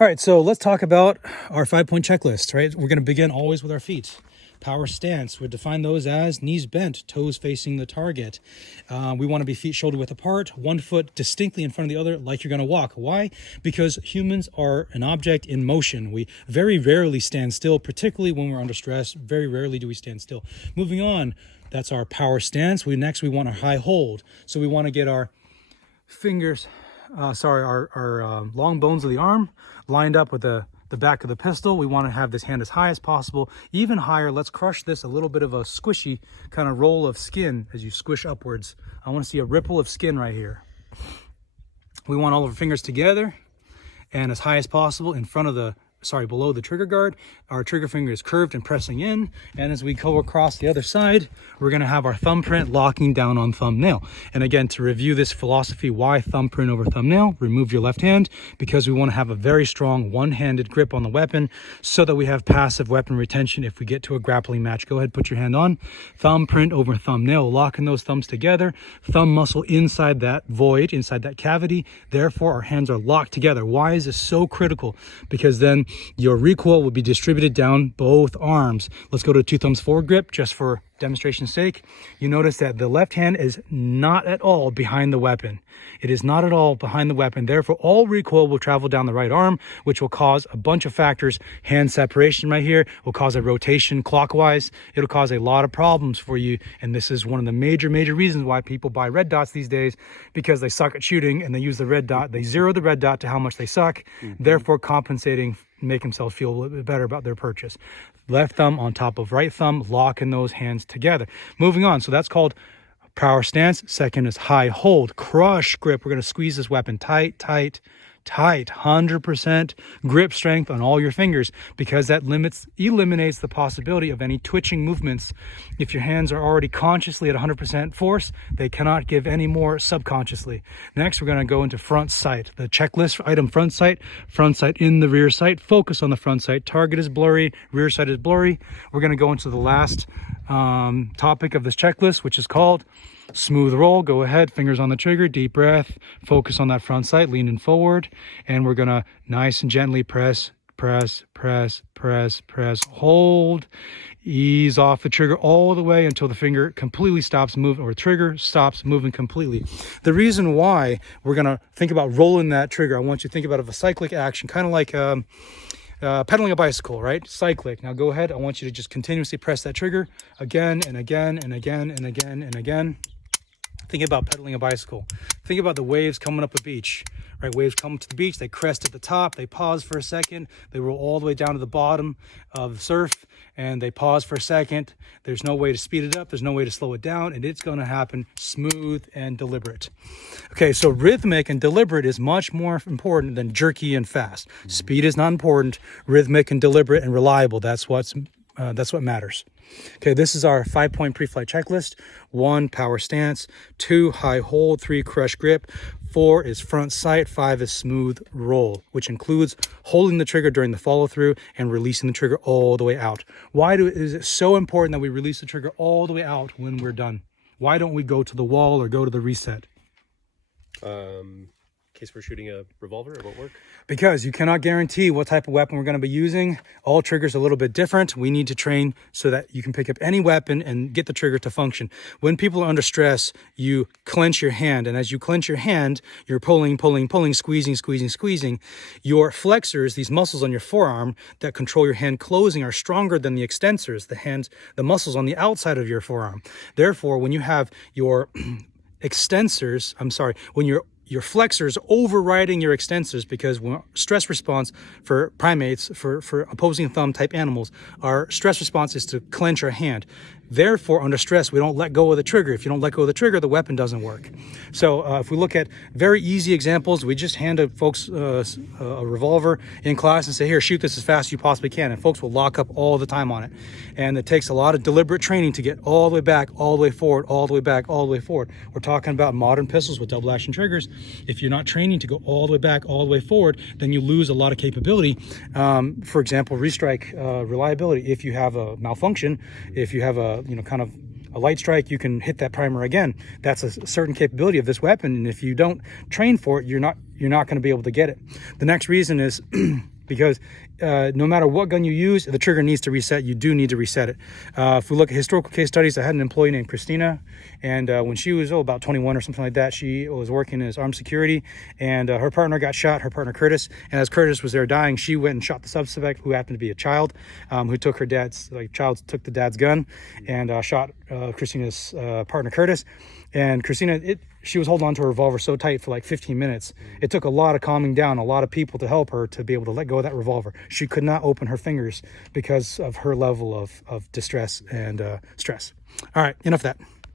All right, so let's talk about our 5-point checklist, right? We're going to begin always with our feet. Power stance, we define those as knees bent, toes facing the target. We want to be feet shoulder width apart, one foot distinctly in front of the other like you're going to walk. Why? Because humans are an object in motion. We very rarely stand still, particularly when we're under stress. Very rarely do we stand still. Moving on, that's our power stance. Next we want a high hold. So we want to get our fingers, our long bones of the arm lined up with the back of the pistol. We want to have this hand as high as possible, even higher. Let's crush this, a little bit of a squishy kind of roll of skin as you squish upwards. I want to see a ripple of skin right here. We want all of our fingers together and as high as possible in front of below the trigger guard. Our trigger finger is curved and pressing in, and as we go across the other side, we're going to have our thumbprint locking down on thumbnail. And again, to review this philosophy, why thumbprint over thumbnail? Remove your left hand, because we want to have a very strong one-handed grip on the weapon so that we have passive weapon retention if we get to a grappling match. Go ahead, put your hand on. Thumbprint over thumbnail, locking those thumbs together, thumb muscle inside that void, inside that cavity. Therefore, our hands are locked together. Why is this so critical? Because then your recoil will be distributed down both arms. Let's go to 2 thumbs forward grip just for demonstration's sake. You notice that the left hand is not at all behind the weapon. It is not at all behind the weapon. Therefore, all recoil will travel down the right arm, which will cause a bunch of factors. Hand separation right here will cause a rotation clockwise. It'll cause a lot of problems for you. And this is one of the major reasons why people buy red dots these days, because they suck at shooting and they use the red dot. They zero the red dot to how much they suck, therefore compensating, make themselves feel a little bit better about their purchase. Left thumb on top of right thumb, locking those hands together. Moving on, so that's called power stance. Second is high hold, crush grip. We're going to squeeze this weapon tight, 100% grip strength on all your fingers, because that eliminates the possibility of any twitching movements. If your hands are already consciously at 100% force, they cannot give any more subconsciously. Next, we're going to go into front sight. The checklist item: front sight in the rear sight. Focus on the front sight. Target is blurry, rear sight is blurry. We're going to go into the last topic of this checklist, which is called smooth roll. Go ahead, fingers on the trigger, deep breath, focus on that front sight, leaning forward, and we're gonna nice and gently press, hold, ease off the trigger all the way until the finger completely stops moving, or trigger stops moving completely. The reason why we're gonna think about rolling that trigger, I want you to think about it as a cyclic action, kind of like pedaling a bicycle, right? Cyclic. Now go ahead, I want you to just continuously press that trigger again and again and again and again and again. Think about pedaling a bicycle. Think about the waves coming up a beach, right? Waves come to the beach, they crest at the top, they pause for a second, they roll all the way down to the bottom of the surf, and they pause for a second. There's no way to speed it up, there's no way to slow it down, and it's going to happen smooth and deliberate. Okay, so rhythmic and deliberate is much more important than jerky and fast. Speed is not important. Rhythmic and deliberate and reliable, that's what matters. Okay, this is our 5-point pre-flight checklist. 1, power stance. 2, high hold. 3, crush grip. 4 is front sight. 5 is smooth roll, which includes holding the trigger during the follow through and releasing the trigger all the way out. Why is it so important that we release the trigger all the way out when we're done? Why don't we go to the wall or go to the reset? In case we're shooting a revolver, it won't work? Because you cannot guarantee what type of weapon we're going to be using. All triggers are a little bit different. We need to train so that you can pick up any weapon and get the trigger to function. When people are under stress, you clench your hand. And as you clench your hand, you're pulling, squeezing. Your flexors, these muscles on your forearm that control your hand closing, are stronger than the extensors, the muscles on the outside of your forearm. Therefore, when you have your when your flexors overriding your extensors, because stress response for primates, for opposing thumb type animals, our stress response is to clench our hand. Therefore, under stress, we don't let go of the trigger. If you don't let go of the trigger, the weapon doesn't work. So if we look at very easy examples, we just hand folks a revolver in class and say, here, shoot this as fast as you possibly can. And folks will lock up all the time on it. And it takes a lot of deliberate training to get all the way back, all the way forward, all the way back, all the way forward. We're talking about modern pistols with double action triggers. If you're not training to go all the way back, all the way forward, then you lose a lot of capability. For example, restrike reliability. If you have a malfunction, if you have a kind of a light strike, you can hit that primer again. That's a certain capability of this weapon, and if you don't train for it, you're not going to be able to get it. The next reason is because no matter what gun you use, the trigger needs to reset. You do need to reset it. If we look at historical case studies, I had an employee named Christina, and when she was about 21 or something like that, she was working as armed security, and her partner got shot, her partner Curtis, and as Curtis was there dying, she went and shot the suspect, who happened to be a child, who took her dad's, child took the dad's gun and shot Christina's partner Curtis. And Christina, she was holding on to her revolver so tight for like 15 minutes. It took a lot of calming down, a lot of people to help her to be able to let go of that revolver. She could not open her fingers because of her level of distress and stress. All right, enough of that.